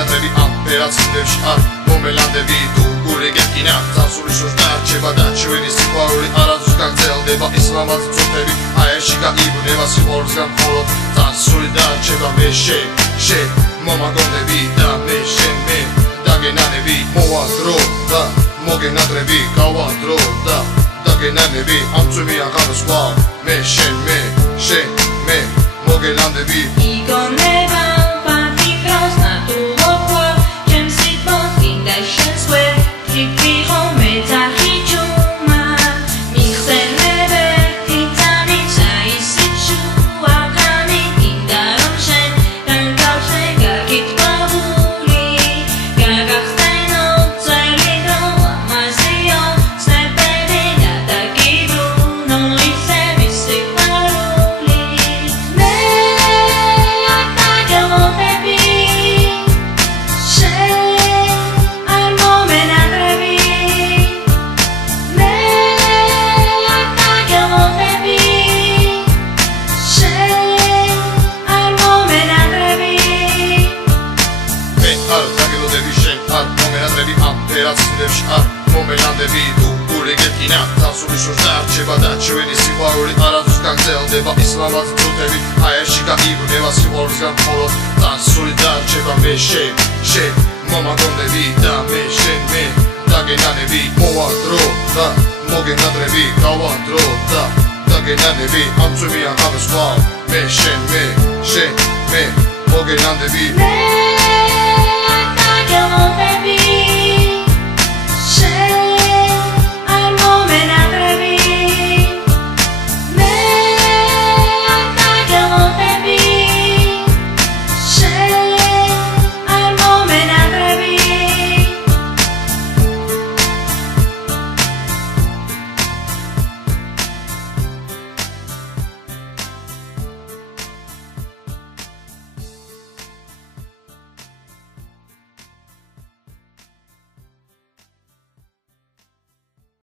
მომენატრები ამ ფერაცნებში არ მომელანდები თუ გული გეკინა წასული შორს დარჩება და ჩვენი სიყვარული არასდროს გაგრძელდება ისლამად წუთები აერში გაიბნება სიყვარულისგან მხოლოდ წასული დარჩება მე შენ მომაგონები და მე შენ მე დაგენანები მოვადრო და მოგენატრები გავადრო და დაგენანები ამ წვიმიან ხარისხვა მე შენ მე მოგენანდები იგონება პარტიკროს ნატულობა ჩემსით მოგინდა შეცვე თვითიღო მეძახი ჩუმა მიხსენებე თითანი საისით შუაგანი გინდა რომ შენ განკავშე გაკითხავული გაგახსენო წელი რომ ამაზიო სნეპელი გადაგიბრუნო ისე მისი ყვარული მე არ დაგელოდები შენ არ მომენატრები მე არ დაგელოდები შენ არ მომენატრები მე არ დაგელოდები შენ არ მომენატრები ამ ფერაცნებში არ მომელანდები თუ გული გეკინა წასული შორს დარჩება და ჩვენი სიყვარული არასდროს გაგრძელდება ისლამად წუთები აერში გაიბნება სიყვარულისგან მხოლოდ წასული დარჩება მე შენ მომაგონები და მე შენ მე დაგენანები მოვადრო და მოგენატრები გავადრო და დაგენანები ამ წვიმიან ხარისხვა მე შენ მე მოგენანდები მე